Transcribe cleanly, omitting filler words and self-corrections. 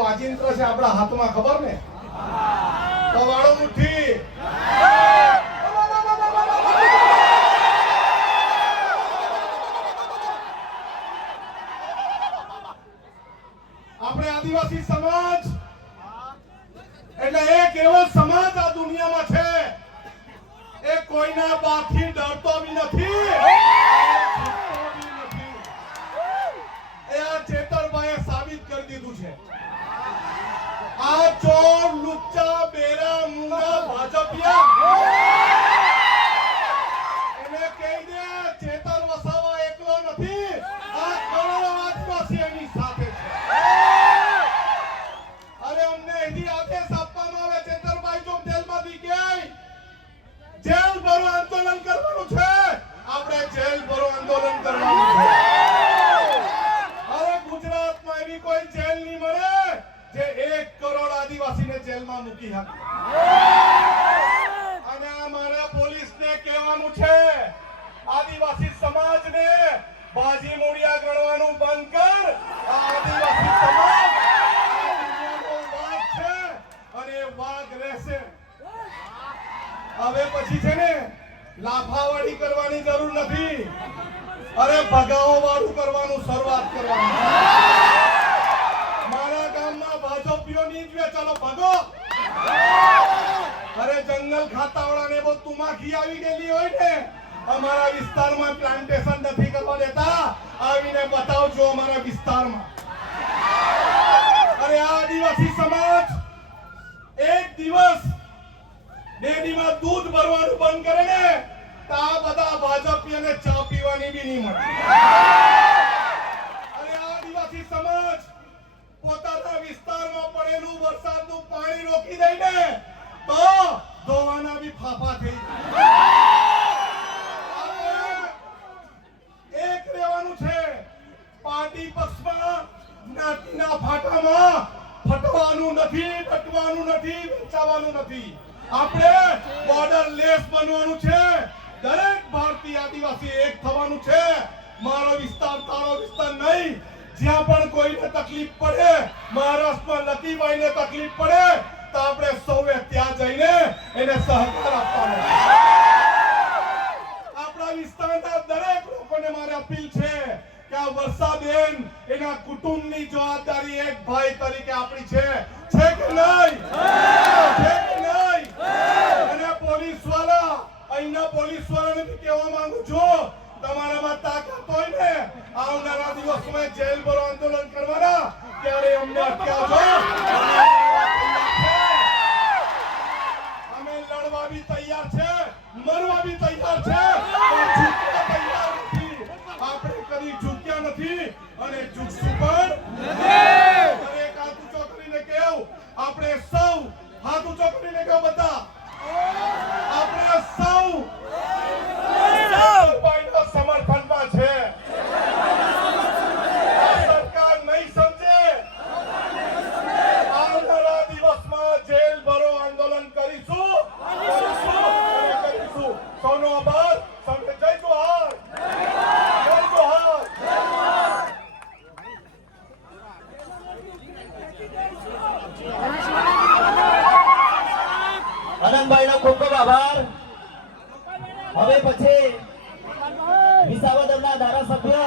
વાજિંત્ર છે આપણા હાથમાં, ખબર ને? તો વાળો મુઠ્ઠી આપણે આદિવાસી સમાજ એટલે એક એવો સમાજ આ દુનિયામાં છે એ કોઈના બાપથી ડરતો બી નથી, એ આ ચેતરભાઈએ સાબિત કરી દીધું છે. આ ચોર લુચ્ચા બેરા મૂંગા ભાજપિયા એને કહી દે ચેતર વસાવા એકલો નથી, આ કરોડો આદિવાસી એની સાથે છે. અરે અમને એની આદેશ આપવામાં આવે ચેતરભાઈ જો જેલમાંથી ગયા જેલ ભરો આંદોલન કરવાનું છે, આપણે જેલ ભરો આંદોલન કરવાનું છે. અરે ગુજરાતમાં એવી કોઈ જેલ નહીં મળે જે 1 કરોડ આદિવાસીને જેલમાં મૂકી શકે. અને અમારા પોલીસને કહેવાનું છે આદિવાસી સમાજને બાજી મૂળિયા ગણવાનું બંધ કર. આ આદિવાસી સમાજ અને વાઘ રહેશે. હવે પછી છે ને લાફાવાળી કરવાની જરૂર નથી, અરે ભગાવો વાળું કરવાનું શરૂઆત કરવાનું. મારા ગામમાં ભાજપીઓ નહીં જ ચાલો ભગો. અરે જંગલ ખાતાવાળાને બહુ તુમાખી આવી ગયેલી હોય ને, અમારા વિસ્તારમાં પ્લાન્ટેશન નથી કરવા દેતા, આવીને બતાવજો અમારા વિસ્તારમાં. અરે આ આદિવાસી સમાજ એક દિવસ ડેરીમાં દૂધ ભરવાનું બંધ કરે ને તો આ બધા ભાજપીઓને ચા પીવાની બી નહીં મળે. અરે આદિવાસી સમાજ પોતાના વિસ્તારમાં પડેલું વરસાદનું પાણી રોકી દે ને તો ધોવાના બી ફાફા થઈ જાય. એક રહેવાનું છે પાર્ટી પક્ષમાં, જ્ઞાતિના ફાટામાં ફટવાનું નથી, ડટવાનું નથી, વેચાવાનું નથી. આપણે બોર્ડર લેસ બનવાનું છે. દરેક ભારતીય આદિવાસી એક થવાનું છે. મારો વિસ્તાર તારો વિસ્તાર નહીં. જ્યાં પણ કોઈને તકલીફ પડે, મહારાષ્ટ્રમાં લતીભાઈને તકલીફ પડે તો આપણે સૌએ ત્યાં જઈને એને સહકાર આપવાનો. આપણા વિસ્તારના દરેક લોકોને મારી અપીલ છે કે આ વર્ષાબેન એના કુટુંબની જવાબદારી એક ભાઈ તરીકે આપણી છે કે નહીં? છે કે નહીં? અને પોલીસ વાળા, અહીંના પોલીસ વાળાને બી કહેવા માંગુ છું, તમારામાં તાકાત હોય ને આવનારા દિવસોમાં જેલ ભરો આંદોલન કરવાના, ત્યારે અમને અટકાવજો. અમે લડવા બી તૈયાર છે, મરવા બી તૈયાર છે, ઝૂકવા તૈયાર નથી. આપણે કદી ઝૂક્યા નથી અને ઝૂકશું પણ નથી. દરેક હાથ ઊંચો કરીને કહેવું, આપણે સૌ હાથ ઊંચો કરીને કહેવું બધા, આપણે સૌ ભાઈના સમર્થનમાં છે. સરકાર નહીં સમજે, આવનારા દિવસમાં જેલ ભરો આંદોલન કરીશું. સૌનો આભાર. સૌને જય જોહાર. આનંદભાઈ નો ખૂબ ખૂબ આભાર. હવે પછી વિસાવદરના ધારાસભ્ય